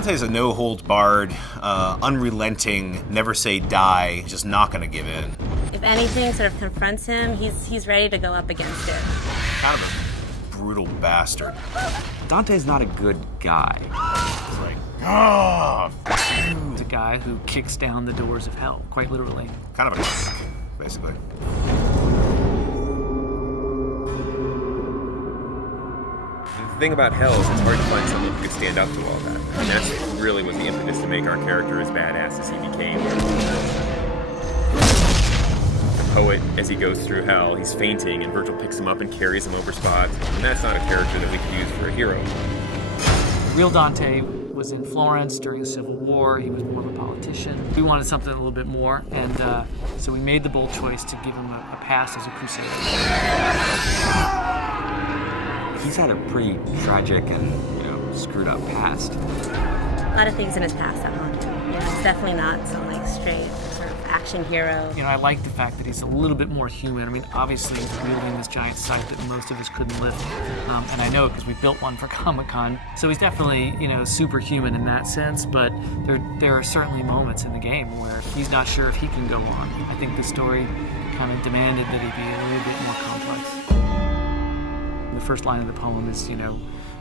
Dante's a no-holds-barred, unrelenting, never say die, just not gonna give in. If anything sort of confronts him, he's ready to go up against it. Kind of a brutal bastard. Dante's not a good guy. He's like, ah! He's a guy who kicks down the doors of hell, quite literally. Kind of a cuck, basically. The thing about hell is it's hard to find someone who could stand up to all that. And that's really was the impetus to make our character as badass as he became. The poet, as he goes through hell, he's fainting, and Virgil picks him up and carries him over spots. And that's not a character that we could use for a hero. The real Dante was in Florence during the Civil War. He was more of a politician. We wanted something a little bit more, and so we made the bold choice to give him a pass as a crusader. He's had a pretty tragic and, screwed up past. A lot of things in his past that haunt him. He's definitely not some straight sort of action hero. I like the fact that he's a little bit more human. I mean, obviously he's wielding this giant scythe that most of us couldn't lift, and I know because we built one for Comic-Con. So he's definitely, superhuman in that sense. But there are certainly moments in the game where he's not sure if he can go on. I think the story kind of demanded that he be a little bit more complex. The first line of the poem is,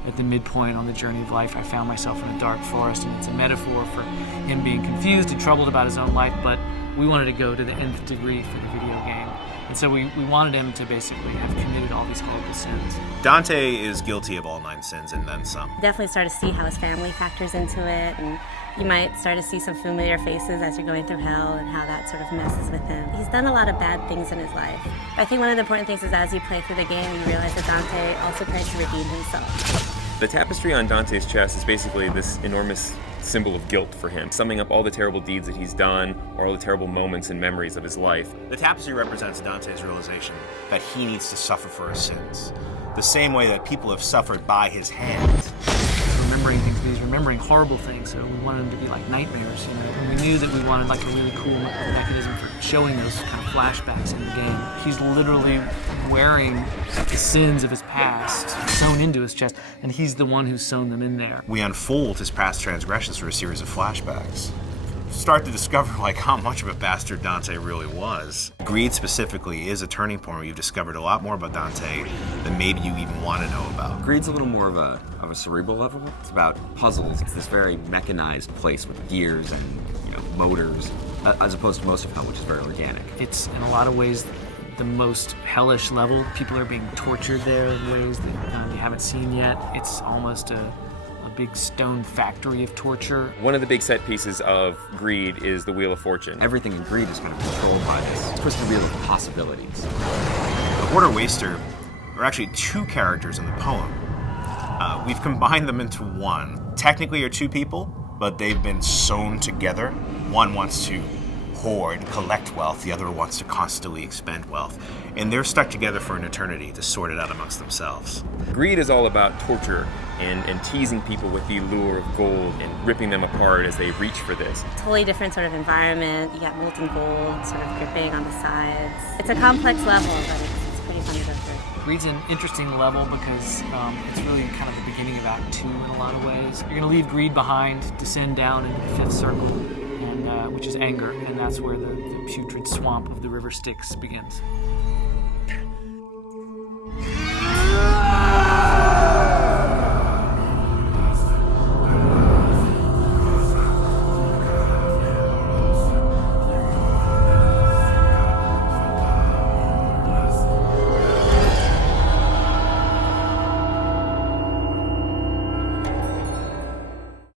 at the midpoint on the journey of life, I found myself in a dark forest, and it's a metaphor for him being confused and troubled about his own life, but we wanted to go to the nth degree for the video game. And so we wanted him to basically have committed all these horrible sins. Dante is guilty of all 9 sins and then some. Definitely start to see how his family factors into it, and you might start to see some familiar faces as you're going through hell and how that sort of messes with him. He's done a lot of bad things in his life. I think one of the important things is as you play through the game, you realize that Dante also tries to redeem himself. The tapestry on Dante's chest is basically this enormous symbol of guilt for him, summing up all the terrible deeds that he's done or all the terrible moments and memories of his life. The tapestry represents Dante's realization that he needs to suffer for his sins, the same way that people have suffered by his hands. Remembering things, he's remembering horrible things, so we wanted them to be like nightmares, And we knew that we wanted a really cool mechanism for showing those kind of flashbacks in the game. He's literally wearing the sins of his past sewn into his chest, and he's the one who's sewn them in there. We unfold his past transgressions through a series of flashbacks. Start to discover how much of a bastard Dante really was. Greed specifically is a turning point where you've discovered a lot more about Dante than maybe you even want to know about. Greed's a little more of a cerebral level. It's about puzzles. It's this very mechanized place with gears and motors, as opposed to most of hell, which is very organic. It's in a lot of ways the most hellish level. People are being tortured there in ways that you haven't seen yet. It's almost a big stone factory of torture. One of the big set pieces of Greed is the Wheel of Fortune. Everything in Greed is kind of controlled by this twisted wheel of possibilities. The Hoarder Waster are actually 2 characters in the poem. We've combined them into one. Technically are 2 people, but they've been sewn together. One wants to hoard, collect wealth, the other wants to constantly expend wealth. And they're stuck together for an eternity to sort it out amongst themselves. Greed is all about torture and teasing people with the allure of gold and ripping them apart as they reach for this. Totally different sort of environment. You got molten gold sort of dripping on the sides. It's a complex level, but it's pretty fun to go through. Greed's an interesting level because it's really kind of the beginning of Act 2 in a lot of ways. You're going to leave Greed behind, descend down into the 5th circle, and which is anger, and that's where the putrid swamp of the river Styx begins.